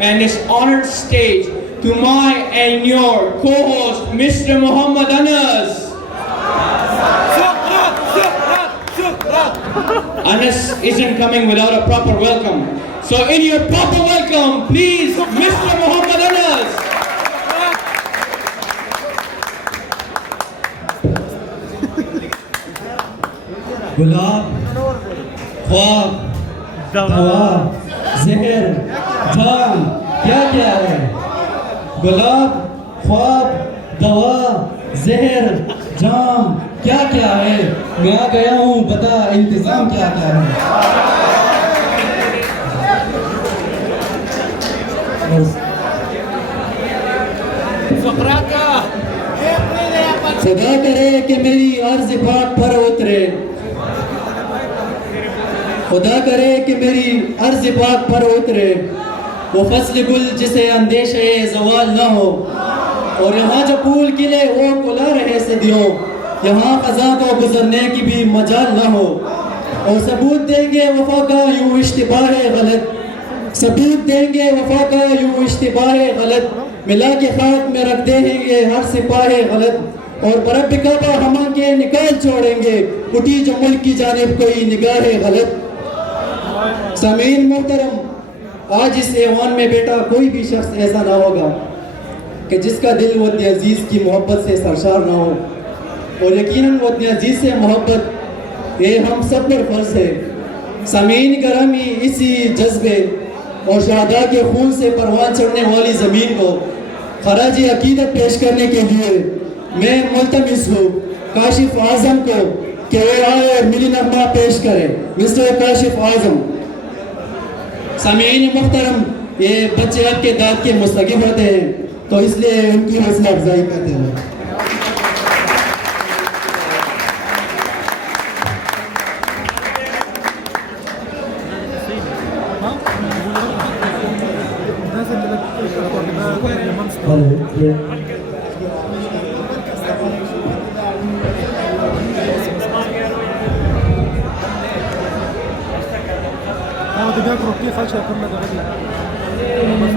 and this honored stage to my and your co-host, Mr. Muhammad Anas. Anas isn't coming without a proper welcome. So in your proper welcome, please, Mr. Muhammad Anas. गुलाब, ख्वाब, दवा, जहर, जान, क्या क्या है? गुलाब, ख्वाब, दवा, जहर, जाम, क्या क्या है? मैं आ गया हूँ, बता इंतजाम क्या क्या है? खुदा करे कि मेरी अर्ज़ पाक पर उतरे, खुदा करे कि मेरी अर्ज़ पाक पर उतरे, वो फसल गुल जिसे अंदेशे ज़वाल ना हो, और यहाँ जो फूल खिले वो खुला रहे सदियों, यहाँ ख़ज़ां को गुजरने की भी मजाल ना हो, और सबूत देंगे वफ़ा का यूँ इश्तिबाह गलत, सबूत देंगे वफ़ा का यूँ इश्तिबाह गलत, मिला के खाक में रख देंगे हर सिपाह गलत, और बरब काबा हमा के निकाल छोड़ेंगे उठी जो मुल्क की जानिब कोई निगाह गलत। सामीन मोहतरम, आज इस ऐवान में बैठा कोई भी शख्स ऐसा ना होगा कि जिसका दिल वतन अजीज़ की मोहब्बत से सरशार ना हो, और यकीनन वतन अजीज़ से मोहब्बत ये हम सब पर फर्ज है। सामीन करामी, इसी जज्बे और शहादा के खून से परवान चढ़ने वाली ज़मीन को खराज अकीदत पेश करने के लिए मैं मुल्तमिस हूँ काशिफ आज़म को कि वे आए और मिली नगमा पेश करें। मिस्टर काशिफ आज़म। सामीन मुहतरम, ये बच्चे आपके दाद के मुस्तगिब होते हैं, तो इसलिए उनकी हौसला अफजाई करते हैं।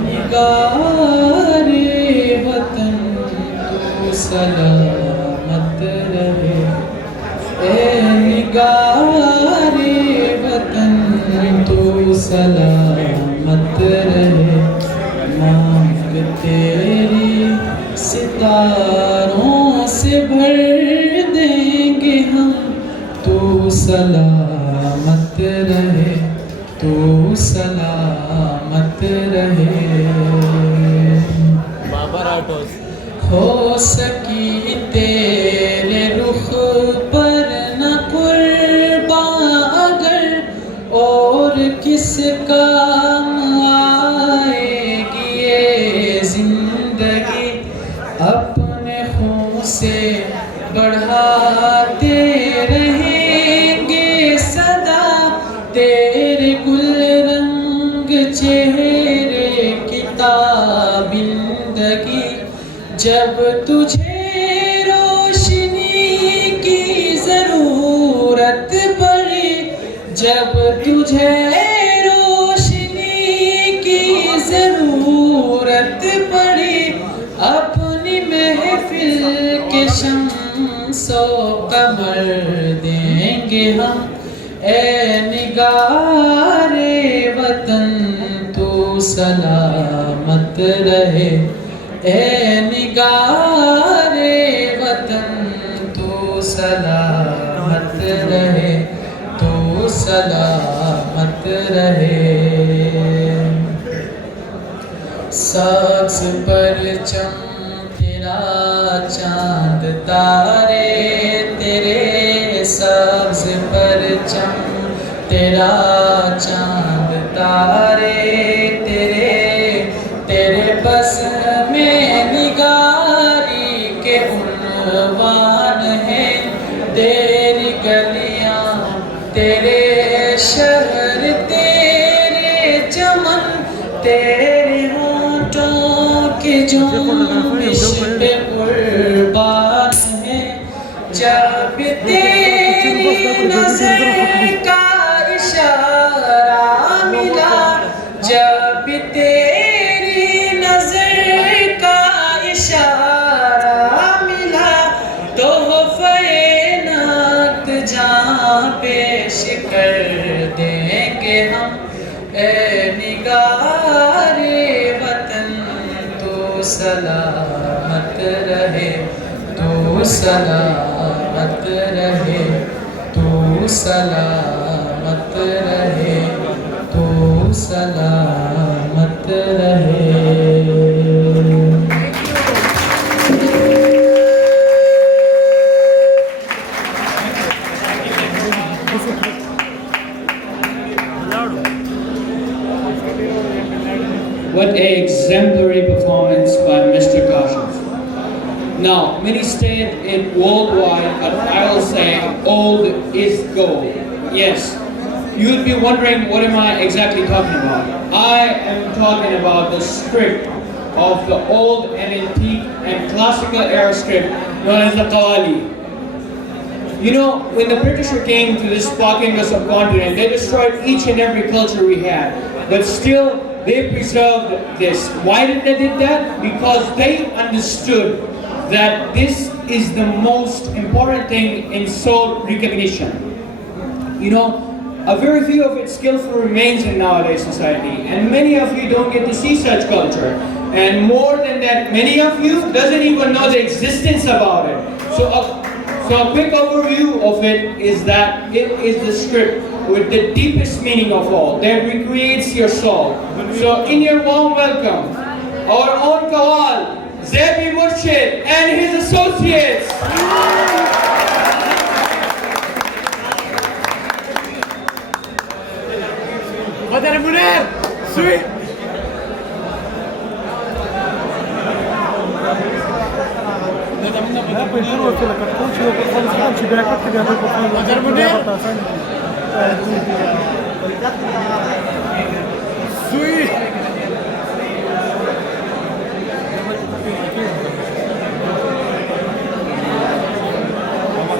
निगारे वतन तू सलामत रहे, ए निगारे वतन तू सलामत रहे, मांग तेरी सितारों से भर देंगे हम, तू सलामत रहे, तू सलामत रहे। हो सकी तेरे रुख पर न कुर्बान अगर, और किस काम आएगी ये जिंदगी, अपने खून से बढ़ाते रहेंगे सदा तेरे गुल रंग चेहरे की ताबिंदगी, जब तुझे रोशनी की ज़रूरत पड़े, जब तुझे रोशनी की ज़रूरत पड़े, अपनी महफिल के शम्सो कमर देंगे हम, ए निगारे वतन तू सलामत रहे, ए निगारे वतन तू सलामत रहे, तू सलामत रहे। साज परचम तेरा चांद तारे तेरे, साज परचम तेरा चांद तारे तेरे, तेरे बस में निगारी के उन्वान है, तेरी गलियां तेरे शहर तेरे चमन, तेरे होंठों के जुम्बिश पे कुर्बान है, जब तेरी नज़र का इशारा मिला, जब तेरी निगारे वतन, तू सलामत रहे, तू सलामत रहे, तू सलामत रहे, तू सलामत रहे। What a exemplary performance by Mr. Kashif. Now, many state it worldwide, but I will say old is gold. Yes, you'd be wondering what am I exactly talking about. I am talking about the script of the old and antique and classical era script known as the Qawwali. You know, when the British came to this Pak-India subcontinent, they destroyed each and every culture we had, but still they preserved this. Why did they did that? Because they understood that this is the most important thing in soul recognition. You know, a very few of it skillful remains in nowadays society, and many of you don't get to see such culture. And more than that, many of you doesn't even know the existence about it. So a quick overview of it is that it is the script with the deepest meaning of all, that recreates your soul. So in your warm welcome, our own Qawwal, Zabi Murshid and his associates. Badar Munir, sweet.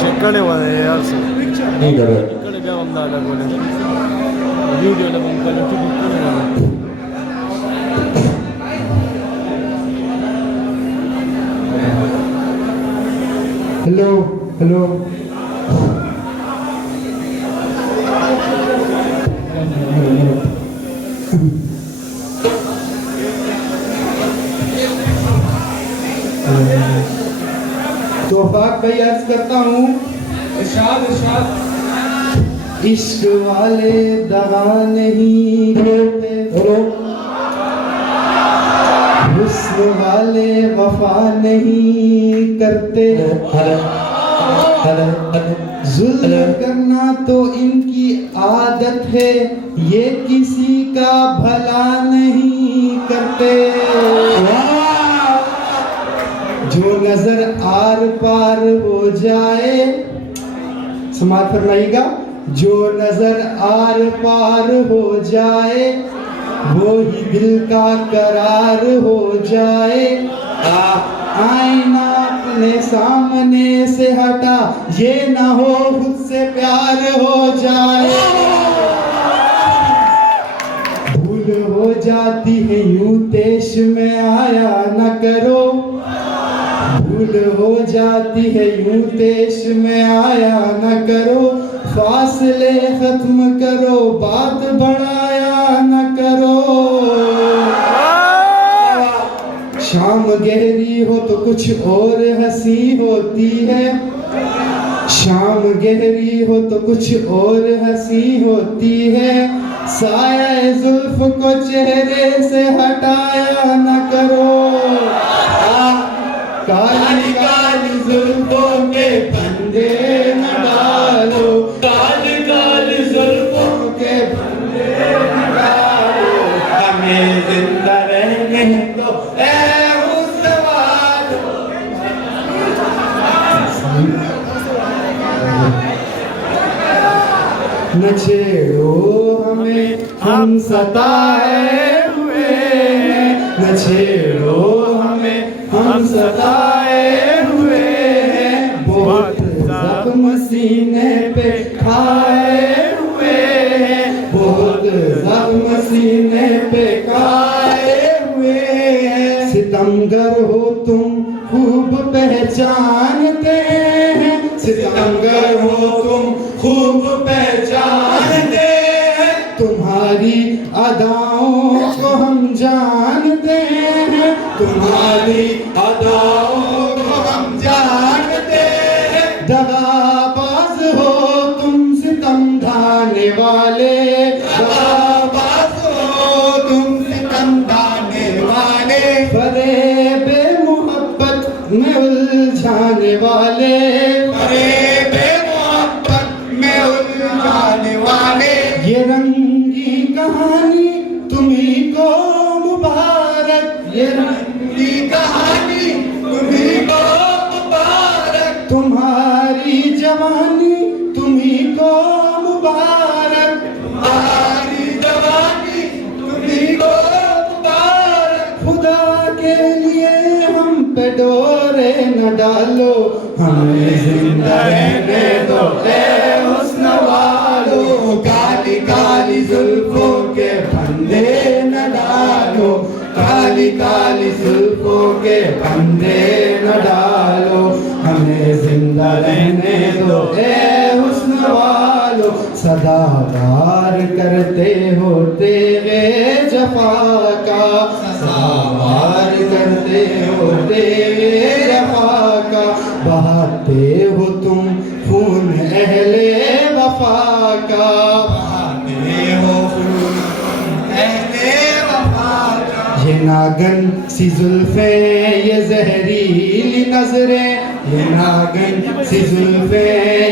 Checkale wa yaar se nahi kar raha checkale bya banda alag bole video la banda quality checkale wala hello तो फाक भाई अर्ज करता हूँ इरशाद इरशाद। इश्क वाले दवा नहीं देते, हुस्न वाले वफा नहीं करते, जुल्म करना तो इनकी आदत है, ये किसी का भला नहीं करते। जो नजर आर पार हो जाए, समाज फरमाइएगा, जो नजर आर पार हो जाए वो ही दिल का करार हो जाए। आईना अपने सामने से हटा, ये ना हो खुद से प्यार हो जाए। भूल हो जाती है यूं देश में आया न करो, भूल हो जाती है यूं देश में आया न करो, फासले खत्म करो बात बढ़ाया न करो। शाम गहरी हो तो कुछ और हंसी होती है, शाम गहरी हो तो कुछ और हंसी होती है, साया जुल्फ को चेहरे से हटाया न करो। काली काली जुल्फों के फंदे न डालो, काली काली जुल्फों के फंदे न डालो, हमें जिंदा रहने दो ए हुस्न वाले न छेड़ो हमें हम सताए हुए हैं, न छेड़ो हमें हम सताए हुए हैं, बहुत जख्म सीने पे खाए हुए हैं, बहुत जख्म सीने पे खाए हुए हैं। सितमगर हो तुम खूब पहचानते हैं, सितमगर हो तुम खूब पहचानते हैं, तुम्हारी अदाओं को हम जानते हैं, तुम्हारी अदाओं को हम जानते हैं। दगाबाज हो तुम सितम ढाने वाले, दगाबाज हो तुम सितम ढाने वाले, फरेबे मोहब्बत में उलझाने वाले, फरेबे मोहब्बत में उलझाने वाले। ये रंगी कहानी तुम्ही को मुबारक, ये रंगी कहानी तुम्ही को मुबारक, तुम्हारी जवानी तुम्ही को मुबारक, तुम्हारी जवानी तुम्ही को मुबारक। खुदा के लिए हम पे डोरे न डालो, हमें जिंदा रहने दो ए हुस्न वालो, काली काली जुल्फों के फंदे न डालो, काली काली जुल्फों के फंदे न डालो, हमें जिंदा रहने दो ए हुस्न वालो। सदाबार करते हो तेरे जफा का, सदाबार करते हो तेरे जफा का, बहाते हो तुम खून अहले वफा का, बहाते हो खून अहले वफा का। ये नागन सी जुल्फे ये जहरीली नजरें, ये नागन सी जुल्फे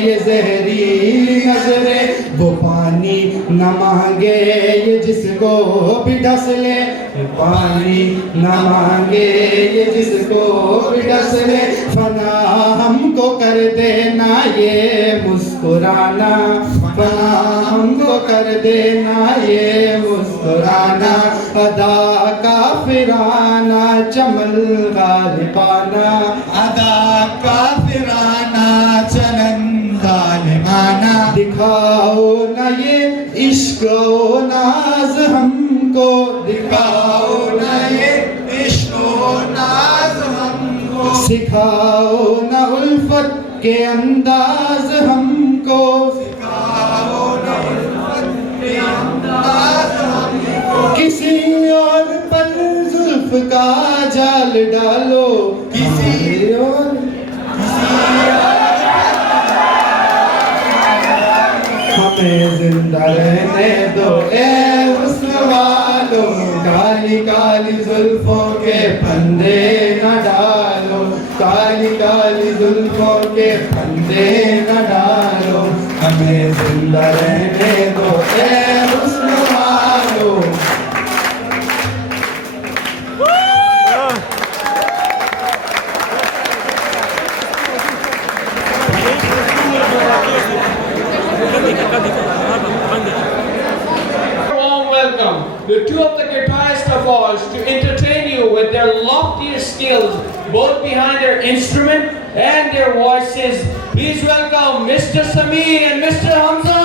ये जहरीली नजरें, वो पानी न मांगे ये जिसको भी ढस ले, पानी न मांगे ये जिसको भी ढस ले। फना हमको कर देना ये मुस्कुराना, फना हमको कर देना ये मुस्कुराना, अदा काफिराना चमन गालिबाना, अदा काफिराना चलन गालिबाना। दिखाओ न ये इश्क ओ नाज हमको, दिखाओ न ये इश्क ओ नाज हमको, सिखाओ न उल्फत के अंदाज हमको, सिखाओ न उल्फत के अंदाज हमको। किसी और पर जुल्फ का जाल डालो, किसी और हमें जिंदा रहने दो ए हुस्न वालो, काली काली जुल्फों के फंदे न डालो, काली काली जुल्फों के फंदे न डालो, हमें जिंदा रहने दो ए हुस्न वालो। Warm welcome to two of the guitarists of ours to entertain you with their loftiest skills, both behind their instrument and their voices. Please welcome Mr. Sameer and Mr. Hamza.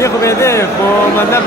Tijeho vede po madlab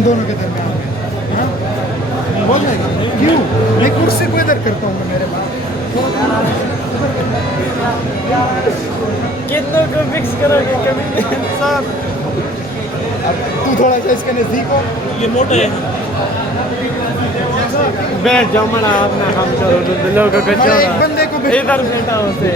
इन दोनों के दरमियान में, हाँ? बोल रहे हैं, क्यों मैं कुर्सी को इधर करता हूँ मेरे पास कितनों को फिक्स करोगे कभी इंसान तू थोड़ा सा इसके नजदीक हो ये मोटा है बैठ जाओ मना अपना काम करो लोगों को मैं एक बंदे को भी- इधर बैठा उसे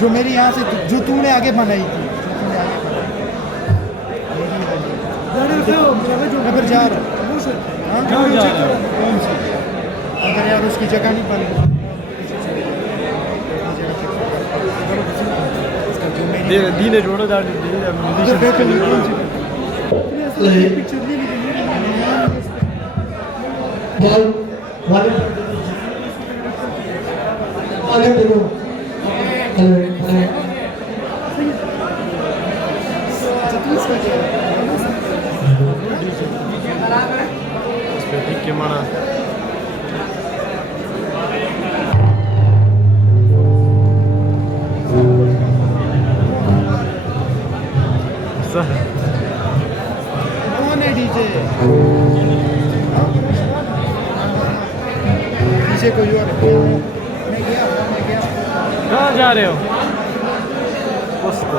जो मेरी यहाँ से जो तूने आगे बनाई थी मैं फिर जा रहा हूँ अगर यार उसकी जगह नहीं बन दीने जोड़ो दाढ़ी के माना कौन है डीजे डीजे कोई और है मैं गया कहाँ जा रहे हो उसको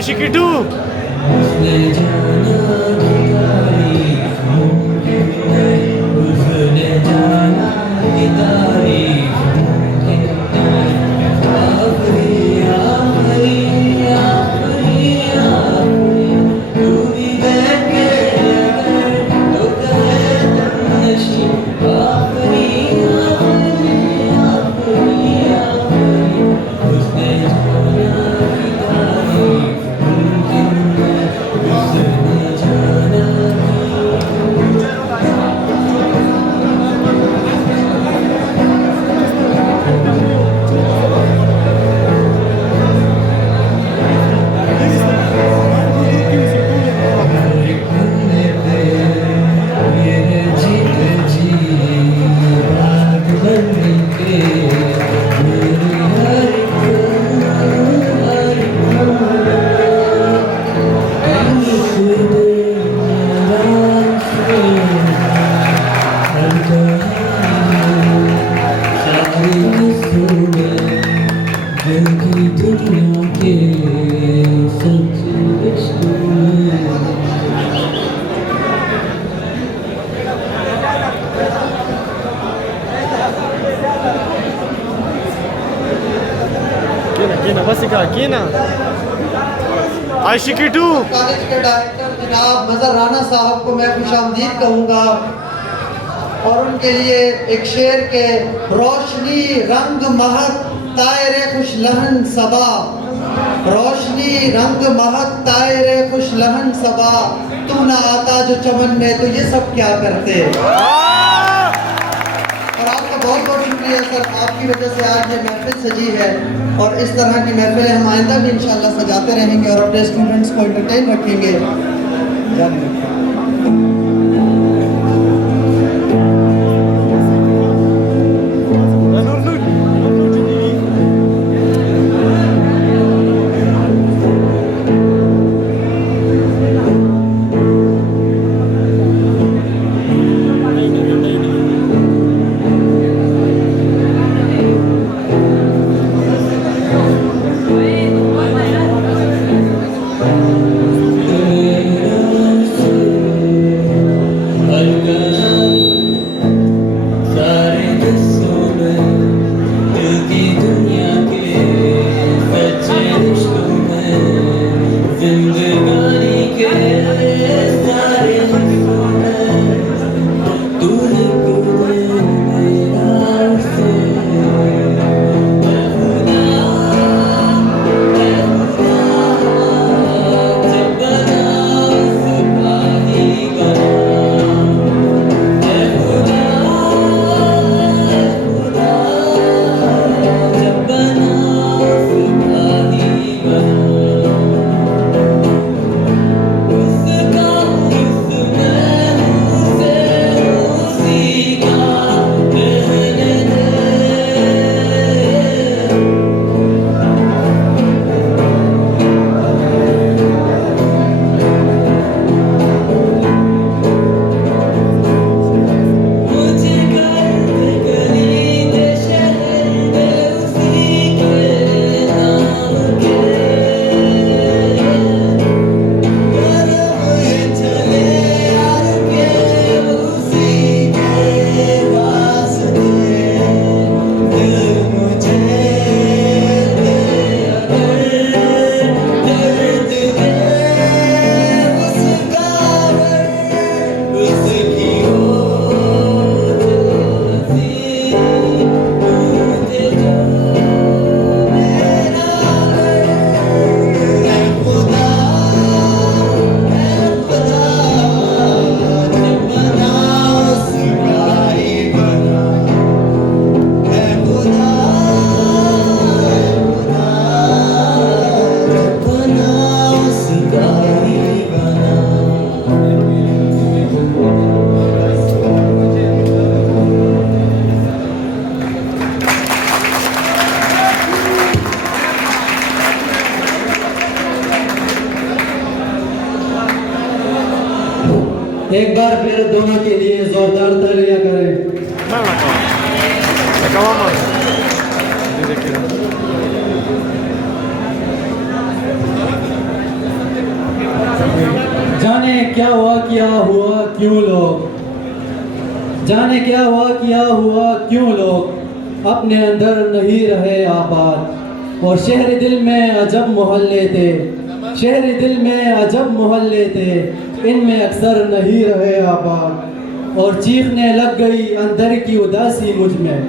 आशिकी 2 उसने जाना की तारीफ मुमकिन नहीं, उसने जाना की तारीफ मुमकिन नहीं। आखिरी आखिरी आखिरी आखिरी तू भी देखे अगर तो करे तमनशी। आखिरी आखिरी आखिरी आखिरी उसने जाना की तारीफ मुमकिन नहीं, उसने जाना घूमने पे मेरे जीते जी बात बन के मेरी हर दुनिया के सबसे इश्क में कीना बस का कीना आशिकी 2 कॉलेज के डायरेक्टर जनाब मजहर राना साहब को मैं खुशामदीद कहूँगा और उनके लिए एक शेर के रोशनी रंग महक तायरे खुश लहन सबा, रोशनी रंग महक तायरे खुश लहन सबा, तू ना आता जो चमन में तो ये सब क्या करते। और आपका बहुत बहुत शुक्रिया सर, आपकी वजह से आज ये महफिल सजी है और इस तरह की महफिलें हम आइंदा भी इंशाल्लाह सजाते रहेंगे और अपने स्टूडेंट्स को एंटरटेन रखेंगे। जारी रखें। एक बार फिर दोनों के लिए जोरदार तालियां करें। क्या वाक़या हुआ क्यों लोग, जाने क्या वाक़या हुआ क्यों लोग अपने अंदर नहीं रहे आबाद। और शहर दिल में अजब मोहल्ले थे, शहर दिल में अजब मोहल्ले थे, इनमें अक्सर नहीं रहे आबाद। और चीखने लग गई अंदर की उदासी मुझ में,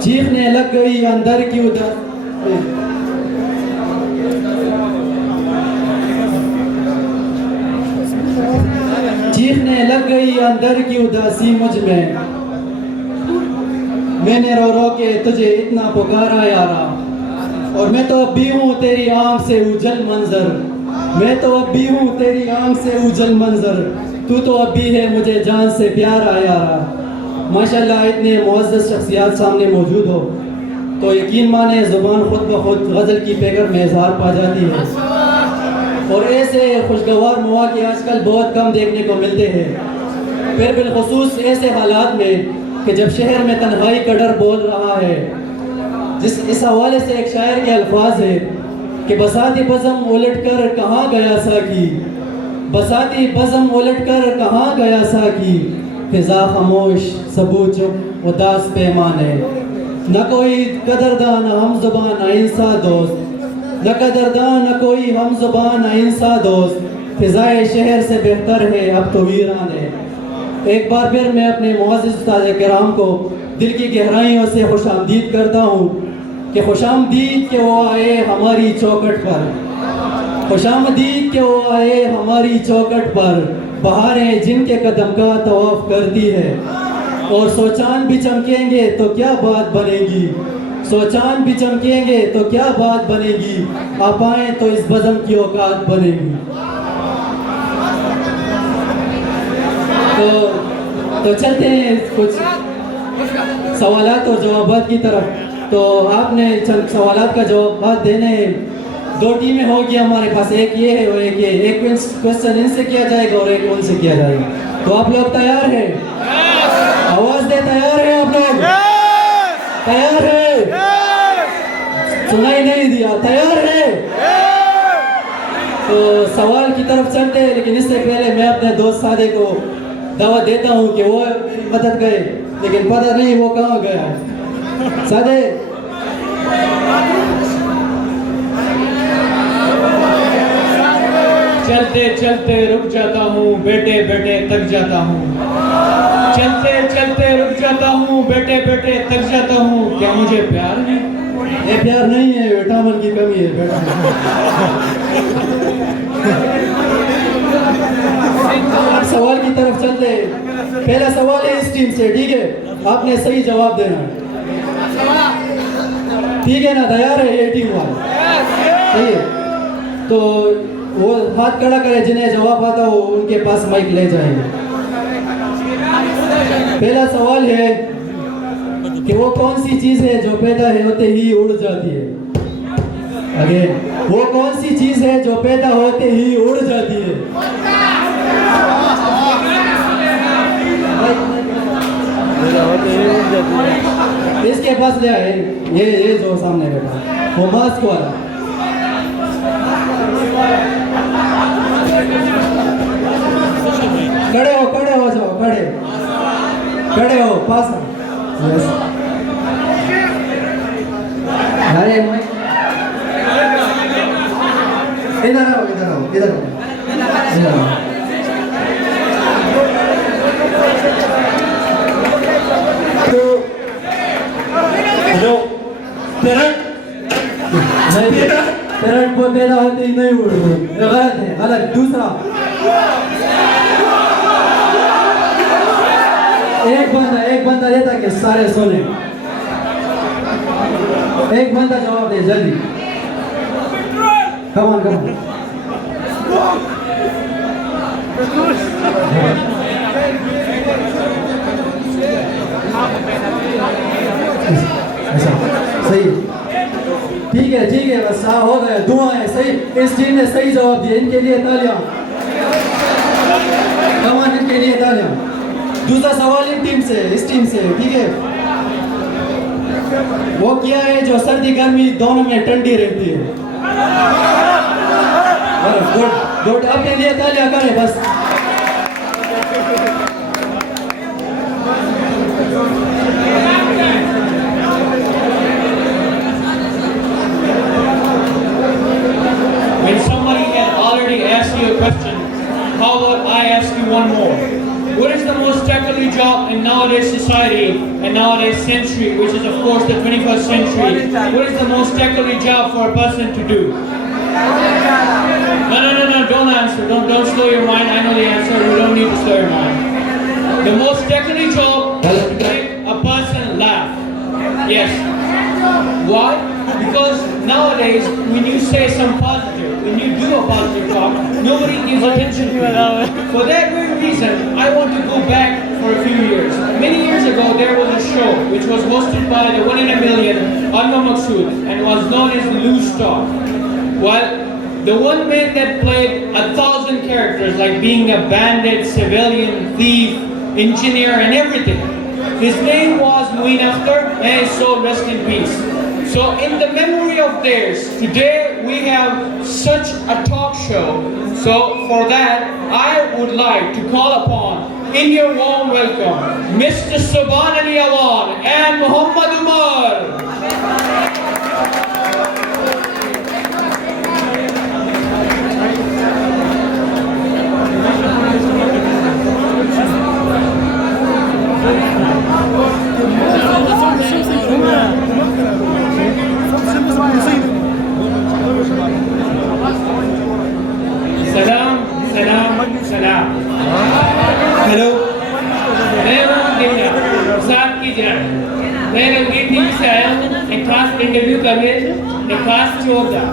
चीखने लग गई अंदर की उदासी, चीखने लग गई अंदर की उदासी मुझ में। मैंने रो रो के तुझे इतना पुकारा यारा, और मैं तो अब भी हूँ तेरी आँख से उजल मंजर, मैं तो अब भी हूँ तेरी आँख से उजल मंजर, तू तो अब भी है मुझे जान से प्यारा यारा। माशाल्लाह इतने मुअज़्ज़ज़ शख्सियात सामने मौजूद हो तो यकीन माने ज़ुबान खुद ब खुद गज़ल की पैकर में इज़हार पा जाती है। और ऐसे खुशगवार मौक़े आजकल बहुत कम देखने को मिलते हैं, फिर बिलखुसूस ऐसे हालात में कि जब शहर में तन्हाई का डर बोल रहा है। इस हवाले से एक शायर के अल्फाज है कि बसाती बज़म उलट कर कहाँ गया साकी, बसाती बज़म उलट कर कहाँ गया साकी, फिज़ा खामोश सबूत चुप उदास पैमाने, न कोई कदरदान हम ज़ुबान आइंसा दोस्त, न कदरदान न कोई हम ज़ुबान आइंसा दोस्त, फिज़ाए शहर से बेहतर है अब तो वीरान है। एक बार फिर मैं अपने मुअज़्ज़ज़ उस्ताद किराम को दिल की गहराइयों से खुशामदीद करता हूँ कि खुशामदीद के वो आए हमारी चौखट पर, खुशामदीद के वो आए हमारी चौखट पर, बहारें जिनके कदम का तवाफ़ करती है। और सोचान भी चमकेंगे तो क्या बात बनेगी, सोचान भी चमकेंगे तो क्या बात बनेगी, आप आए तो इस बज़म की औकात बनेगी। तो चलते हैं कुछ सवालात और जवाबात की तरफ। तो आपने चंद सवालात का जवाब देने हैं। दो टीमें होगी हमारे पास, एक ये है और एक ये, एक क्वेश्चन इनसे किया जाएगा और एक उनसे किया जाएगा। तो आप लोग तैयार हैं? आवाज दे, तैयार हैं आप लोग? तैयार है? सुनाई नहीं दिया, तैयार है? तो सवाल की तरफ चलते हैं, लेकिन इससे पहले मैं अपने दोस्त सादे को दावत देता हूँ कि वो मेरी मदद करे, लेकिन पता नहीं वो कहाँ गया है। सादे चलते चलते रुक जाता हूँ, बेटे बेटे थक जाता हूँ, चलते चलते रुक जाता हूँ, बेटे बेटे थक जाता हूँ, क्या मुझे प्यार है? ये प्यार नहीं है, विटामिन की कमी है बेटा। सवाल की तरफ चलते हैं। पहला सवाल है इस टीम से, ठीक है? आपने सही जवाब देना है, ठीक है ना? तैयार है ये टीम वाले? सही है। तो वो हाथ खड़ा करे जिन्हें जवाब आता हो, उनके पास माइक ले जाएंगे। पहला सवाल है कि वो कौन सी चीज है जो पैदा होते ही उड़ जाती है? अगेन, वो कौन सी चीज है जो पैदा होते ही उड़ जाती है? इसके पास ले आए, ये जो सामने बैठा वो मास्क वाला। खड़े हो जाओ, खड़े हो, पास आओ। यस, अरे इधर आओ। तो पेरेंट को पैदा होते ही नहीं उड़, गलत है, गलत। दूसरा, एक बंदा देता कि सारे सोने, एक बंदा जवाब दे जल्दी। Come on. ऐसा सही, ठीक है, बस हो गया। दुआएं सही, इस टीम ने सही जवाब दिया, इनके लिए तालियां, कमान, इनके लिए तालियां। दूसरा सवाल इस टीम से, ठीक है? वो क्या है जो सर्दी गर्मी दोनों में ठंडी रहती है? गुड, अपने लिए तालियां करें बस। nowadays century, which is of course the 21st century, what is the most technically job for a person to do? No, don't answer. Don't slow your mind. I know the answer. You don't need to slow your mind. The most technically job is to make a person laugh. Yes. Why? Because nowadays, when you say some positive, when you do a positive talk, nobody gives attention to it. For that very reason, I want to go back for a few years. Many years ago, there was a show which was hosted by the one in a million, Anwar Maqsood, and was known as the Loose Talk. Well, the one man that played 1,000 characters, like being a bandit, civilian, thief, engineer, and everything. His name was Muin Akhtar, and his soul rest in peace. So in the memory of theirs, today we have such a talk show. So for that, I would like to call upon, in your warm welcome, Mr. Subhan Ali Awan and Muhammad Umar. Salam. Hello मैं मोहम्मद दिव्या साथ की जान मैं रंगीन TV से आया हूँ एक खास इंटरव्यू करने एक खास चोर था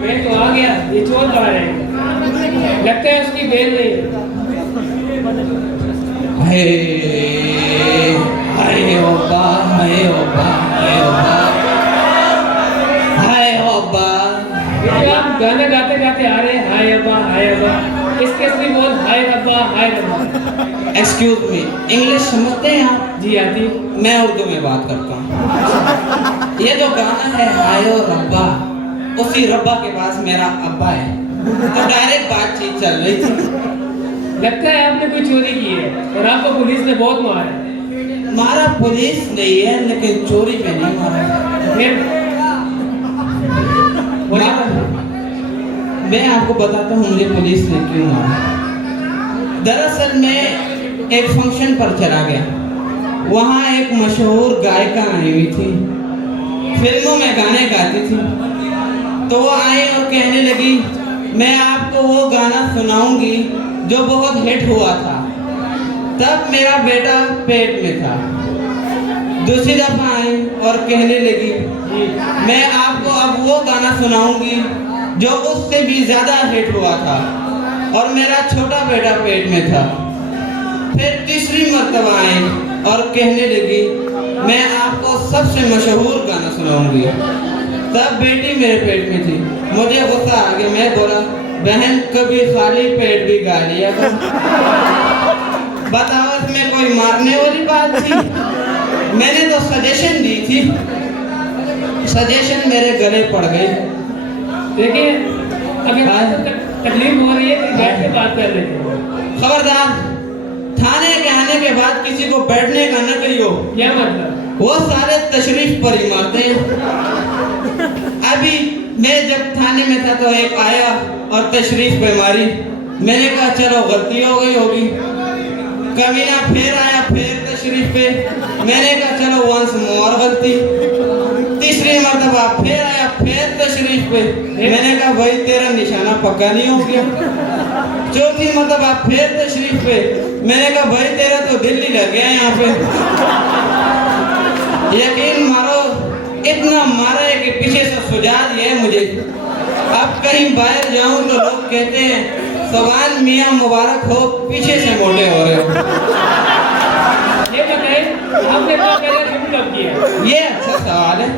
मैं तो आ गया ये चोर कहाँ है लगता है उसकी बेल नहीं है हाय ओबा हाय ओबा हाय ओबा हाय ओबा। देखिए आप गाना गाते गाते आ रहे हैं हाय अब्बा इसके असली बोल हाय अब्बा हाय अब्बा। एक्सक्यूज मी, इंग्लिश समझते हैं आप? जी आती। मैं उर्दू में बात करता हूँ। ये जो गाना है हाय और रब्बा, उसी रब्बा के पास मेरा अब्बा है, तो डायरेक्ट बातचीत चल रही थी। लगता है आपने कोई चोरी की है और आपको पुलिस ने बहुत मारा। मारा पुलिस नहीं है, लेकिन चोरी पे नहीं मारा। मैं आपको बताता हूँ मुझे पुलिस ने क्यों मारा। दरअसल मैं एक फंक्शन पर चला गया, वहाँ एक मशहूर गायिका आई हुई थी, फिल्मों में गाने गाती थी। तो वो आई और कहने लगी मैं आपको वो गाना सुनाऊंगी जो बहुत हिट हुआ था। तब मेरा बेटा पेट में था। दूसरी दफा आई और कहने लगी मैं आपको अब वो गाना सुनाऊंगी जो उससे भी ज्यादा हिट हुआ था और मेरा छोटा बेटा पेट में था। फिर तीसरी मर्तबा आई और कहने लगी मैं आपको सबसे मशहूर गाना सुनाऊंगी। तब बेटी मेरे पेट में थी, मुझे गुस्सा आ गया। मैं बोला बहन कभी खाली पेट भी गा लिया करो। बताओ इसमें कोई मारने वाली बात थी? मैंने तो सजेशन दी थी, सजेशन मेरे गले पड़ गई। देखिए अगर आपको तकलीफ हो रही है तो बैठ के बात कर लेते हैं। खबरदार, थाने के आने के बाद किसी को बैठने का न कहियो। क्या मतलब? वो सारे तशरीफ पर ही मारते हैं। अभी मैं जब थाने में था तो एक आया और तशरीफ पे मारी। मैंने कहा चलो गलती हो गई होगी। कमीना फिर आया, फिर तशरीफ पे। मैंने कहा चलो वंस मोर गलती। तीसरी मर्तबा फिर आया, फिर तशरीफ पे। मैंने कहा भाई तेरा निशाना पक्का नहीं हो गया। चौथी मर्तबा फिर तशरीफ पे। मैंने कहा भाई तेरा तो दिल ही लग गया यहाँ पे। यकीन मारो इतना मारा है कि पीछे से सुझा दिया है मुझे। अब कहीं बाहर जाऊं तो लोग कहते हैं सवान मियां मुबारक हो, पीछे से मोटे हो रहे हो। ये बताइए आपने अपना पहला जुर्म कब किया? ये अच्छा सवाल है।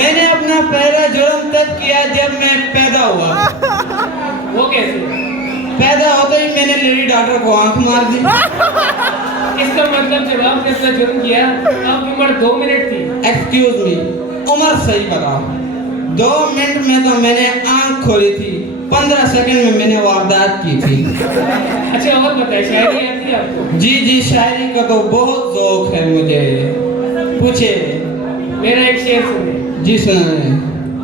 मैंने अपना पहला जुर्म तब किया जब मैं पैदा हुआ। वो कैसे? पैदा होते ही मैंने लेडी डॉक्टर को आंख मार दी। इसका मतलब जब आपने अपना जुर्म किया आपकी उम्र 2 मिनट थी। एक्सक्यूज मी, उम्र सही बताओ। 2 मिनट में तो मैंने आंख खोली थी, 15 सेकंड में मैंने वारदात की थी। अच्छा और बताइए शायरी आती है आपको? जी शायरी का तो बहुत शौक है मुझे। पूछे। मेरा एक शेर सुनिए। जी सुनाए।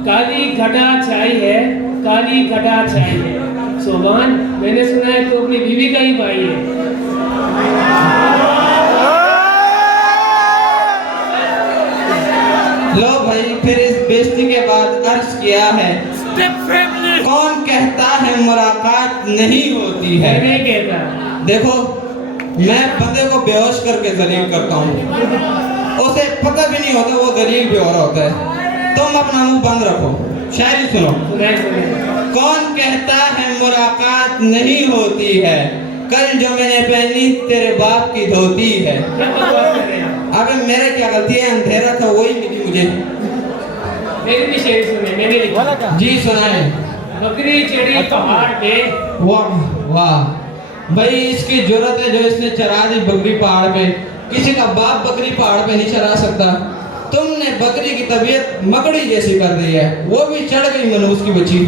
काली घटा छाई है, काली घटा छाई है। सोबान मैंने सुना है तो अपनी बीवी का ही भाई है। लो भाई, फिर इस बेइज्जती के बाद अर्ज किया है, कौन कहता है मुलाकात नहीं होती है? नहीं कहता। देखो, मैं बंदे को बेहोश करके जलील करता हूँ, उसे पता भी नहीं होता वो दलील भी हो रहा होता है। तुम अपना मुंह बंद रखो, शायरी सुनो। कौन कहता है मुलाकात नहीं होती है, कल जो मैंने पहनी तेरे बाप की धोती है। अबे मेरे क्या गलती है, अंधेरा था वही मिली मुझे। मेरी भी शेर सुने, मैंने लिखा। जी सुनाए। बकरी चढ़ी पहाड़ पे। वाह वाह भाई, इसकी जरूरत है जो इसने चरा दी बकरी पहाड़ पे। किसी का बाप बकरी पहाड़ पे नहीं चरा सकता। तुमने बकरी की तबीयत मकड़ी जैसी कर दी है, वो भी चढ़ गई मनूस की बच्ची।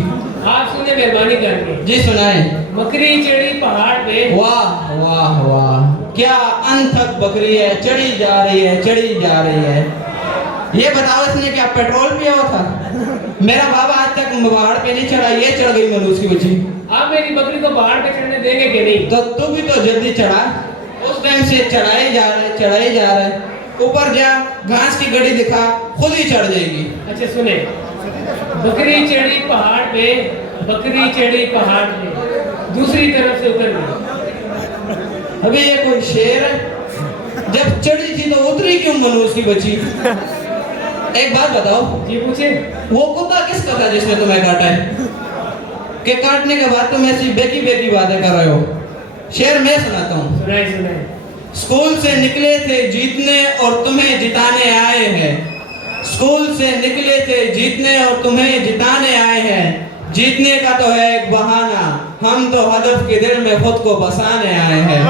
आप सुने मेहरबानी करके। जी सुनाए। बकरी चढ़ी पहाड़ पे। वाह वाह वाह, क्या अनथक बकरी है, चढ़ी जा रही है, चढ़ी जा रही है। ये बताओ, इसने क्या पेट्रोल पिया हुआ था? मेरा बाबा आज तक पहाड़ पे नहीं चढ़ा, ये चढ़ गई मनूस की बच्ची। आप मेरी बकरी को पहाड़ पे चढ़ने देंगे कि नहीं? तो तू भी तो जल्दी चढ़ा, उस टाइम से चढ़ाए जा रहे, चढ़ाए जा रहे। ऊपर जा, घास की गड़ी दिखा, खुद ही चढ़ जाएगी। अच्छा सुने, बकरी चढ़ी पहाड़ पे, बकरी चढ़ी पहाड़ पे, दूसरी तरफ से उतर गई। अबे ये कोई शेर है? जब चढ़ी थी तो उतरी क्यों मनूस की बच्ची? एक बात बताओ। जी पूछे। वो कुत्ता किसका था जिसने तुम्हें काटा है? कि काटने के बाद तुम ऐसी बेकी बेकी बातें कर रहे हो। शेर मैं सुनाता हूँ। सुनाए सुनाए। स्कूल से निकले थे जीतने और तुम्हें जिताने आए हैं। स्कूल से निकले थे जीतने और तुम्हें जिताने आए हैं। जीतने का तो है एक बहाना, हम तो हदफ के दिल में खुद को बसाने आए हैं।